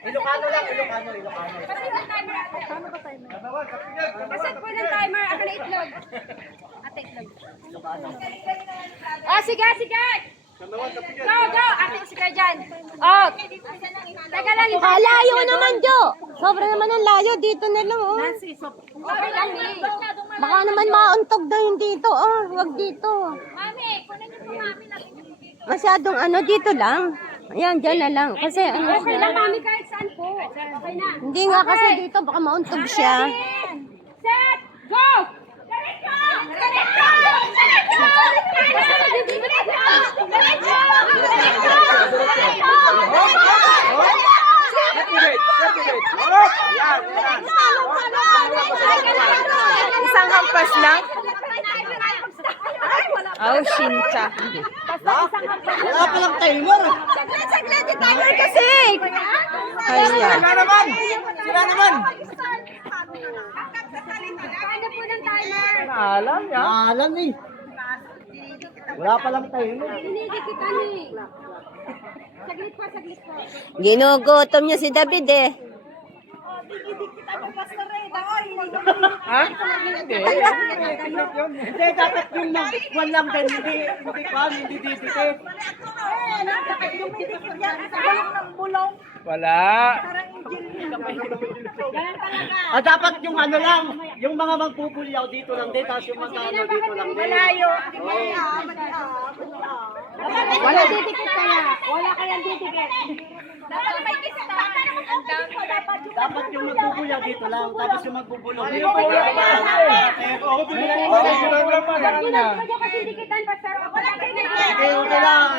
Ilocano lang, Ilocano. Pasat po ng timer, ako na itlog. Ate itlog. Oh, sige. Go, ate sige dyan. Oh, teka lang. Layo naman, Jo. Sobra naman ang layo. Dito na lang, oh. Okay lang eh. Baka naman mauntog daw yung dito, oh. Huwag dito. Mami, kunin niyo po mami natin. Masyadong dito lang. Ayan, dyan na lang. Kasi Okay lang mami kahit saan po. Okay na. hindi nga kasi dito, baka mauntog siya. Set, go! Isang hampas lang. Oh, Shincha. Wala pa lang timer. Saglit, di timer kasi. Ayan. Sila naman. Paano po ng timer? Alam eh. Wala pa lang timer. Dinidikitan eh. Saglit po. Ginugutom niya si David eh. Ha? Hindi, dapat yung nag-1 lang din, hindi didikit. Wala. Dapat yung lang, yung mga magpupulyaw dito lang din, tapos yung mga dito lang din. Malayo. Wala didikit kaya. Wala kayang didikit. Dapat may kisahan. Dapat yung magpupulyaw dito lang, tapos yung magbubulong dito. Medyo kasi dikitan pa sir. Wala kayo didikit. Okay lang.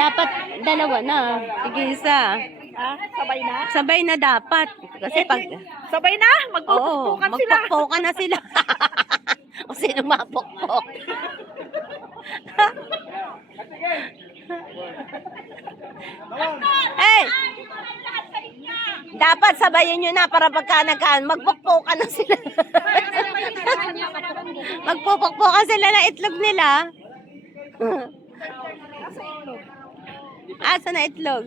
Dapat dalawa na. Sige, isa. Sabay na? Sabay na dapat. Kasi pag... Sabay na? Oo, magpukpukan na sila. O sino mapukpok? Hey! Dapat sabayin nyo na para pagka magpukpukan na sila. Magpupukpukan sila ng itlog nila. Asa na itlog?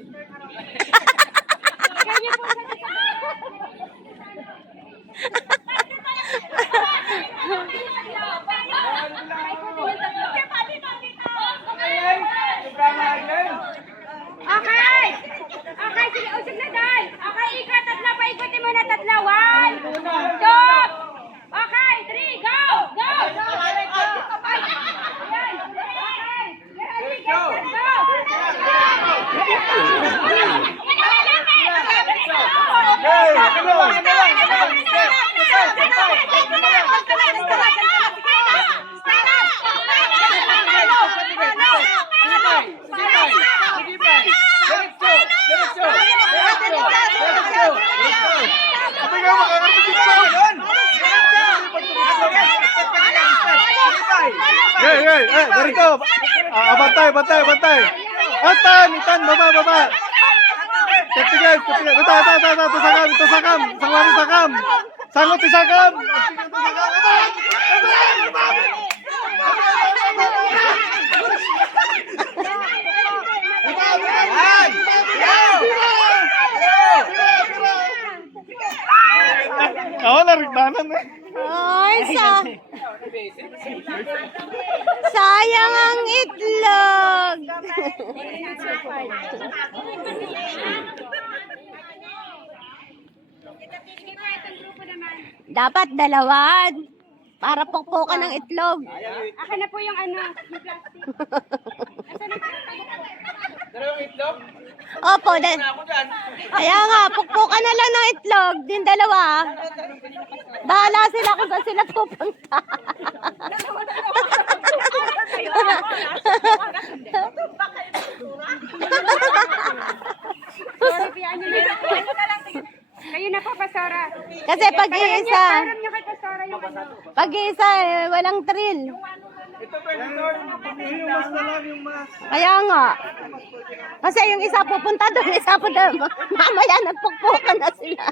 Okay! Okay, sige, usog na dahil. Okay, ikot, tatlo, paikutin mo na tatlo. 1, 2, okay, 3, go! Go! Ayan. Okay. Go! Barito. Bantay. Itan, baba. Ketiga. Ito sakam. Sangot isakam. Narigbanan eh. Ay, sayang ang itlog. Dapat dalawan. Para pukpukan ng itlog. Akin na po yung yung plastic. Dalawang itlog? Opo, kaya nga, pukpukan na lang ng itlog. Din dalawa. Bahala sila kung saan sila pupunta. Kayo na po, Pastora. Kasi pag-iisa, Param nyo kay Pastora yung pag-iisa, walang thrill. Ito, Benidorm, mas na lang yung mas. Kaya nga. Kasi yung isa pupunta doon, isa po doon. Mamaya nagpukpukan na sila.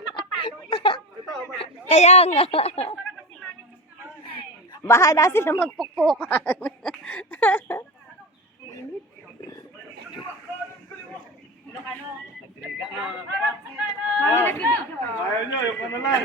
Kaya nga. Bahala sila magpukpukan. Ayaw nyo, yung ano lang.